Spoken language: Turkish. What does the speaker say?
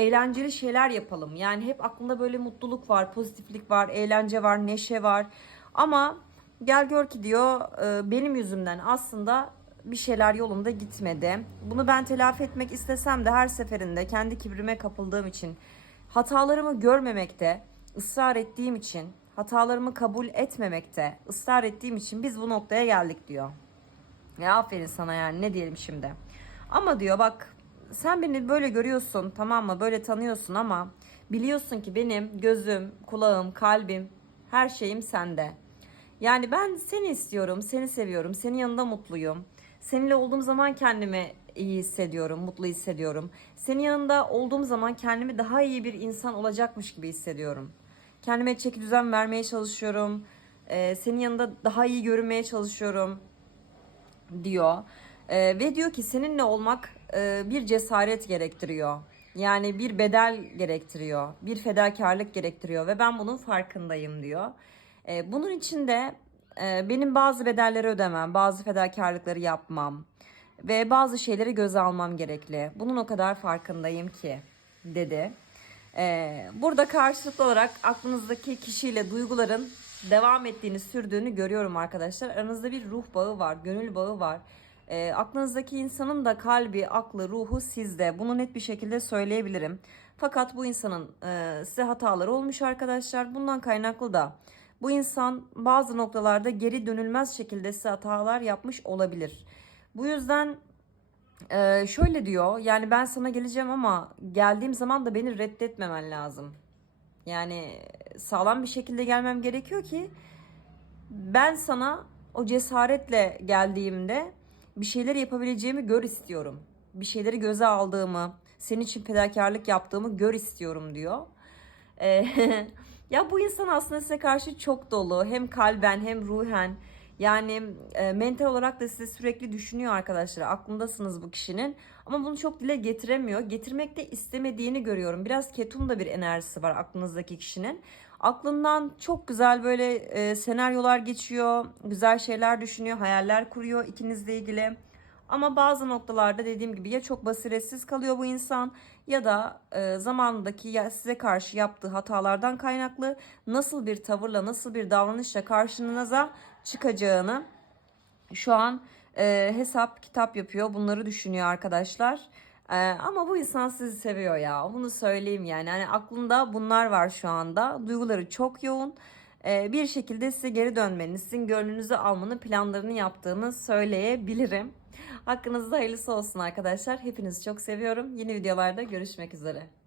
eğlenceli şeyler yapalım. Yani hep aklında böyle mutluluk var, pozitiflik var, eğlence var, neşe var. Ama gel gör ki diyor e, benim yüzümden aslında bir şeyler yolunda gitmedi. Bunu ben telafi etmek istesem de her seferinde kendi kibrime kapıldığım için, hatalarımı görmemekte ısrar ettiğim için, hatalarımı kabul etmemekte ısrar ettiğim için biz bu noktaya geldik diyor. Ya aferin sana yani ne diyelim şimdi. Ama diyor bak sen beni böyle görüyorsun tamam mı böyle tanıyorsun ama biliyorsun ki benim gözüm, kulağım, kalbim her şeyim sende. Yani ben seni istiyorum, seni seviyorum, senin yanında mutluyum. Seninle olduğum zaman kendimi iyi hissediyorum, mutlu hissediyorum. Senin yanında olduğum zaman kendimi daha iyi bir insan olacakmış gibi hissediyorum. Kendime çeki düzen vermeye çalışıyorum. Ee, senin yanında daha iyi görünmeye çalışıyorum diyor. Ee, ve diyor ki seninle olmak e, bir cesaret gerektiriyor. Yani bir bedel gerektiriyor. Bir fedakarlık gerektiriyor ve ben bunun farkındayım diyor. Ee, bunun için de e, benim bazı bedelleri ödemem, bazı fedakarlıkları yapmam ve bazı şeyleri göze almam gerekli. Bunun o kadar farkındayım ki dedi. Ee, burada karşılıklı olarak aklınızdaki kişiyle duyguların devam ettiğini, sürdüğünü görüyorum arkadaşlar. Aranızda bir ruh bağı var, gönül bağı var. Ee, aklınızdaki insanın da kalbi, aklı, ruhu sizde. Bunu net bir şekilde söyleyebilirim. Fakat bu insanın e, size hataları olmuş arkadaşlar. Bundan kaynaklı da bu insan bazı noktalarda geri dönülmez şekilde size hatalar yapmış olabilir. Bu yüzden ee, şöyle diyor yani ben sana geleceğim ama geldiğim zaman da beni reddetmemen lazım. Yani sağlam bir şekilde gelmem gerekiyor ki ben sana o cesaretle geldiğimde bir şeyler yapabileceğimi gör istiyorum. Bir şeyleri göze aldığımı, senin için fedakarlık yaptığımı gör istiyorum diyor. Ee, ya bu insan aslında size karşı çok dolu. Hem kalben hem ruhen. Yani e, mental olarak da size sürekli düşünüyor arkadaşlar. Aklındasınız bu kişinin. Ama bunu çok dile getiremiyor. Getirmek de istemediğini görüyorum. Biraz ketum da bir enerjisi var aklınızdaki kişinin. Aklından çok güzel böyle e, senaryolar geçiyor. Güzel şeyler düşünüyor. Hayaller kuruyor ikinizle ilgili. Ama bazı noktalarda dediğim gibi ya çok basiretsiz kalıyor bu insan ya da e, zamanındaki ya size karşı yaptığı hatalardan kaynaklı nasıl bir tavırla nasıl bir davranışla karşınıza çıkacağını şu an e, hesap kitap yapıyor bunları düşünüyor arkadaşlar. E, ama bu insan sizi seviyor ya bunu söyleyeyim yani hani aklında bunlar var şu anda duyguları çok yoğun e, bir şekilde size geri dönmeni sizin gönlünüzü almanın planlarını yaptığını söyleyebilirim. Hakkınızda hayırlısı olsun arkadaşlar. Hepinizi çok seviyorum. Yeni videolarda görüşmek üzere.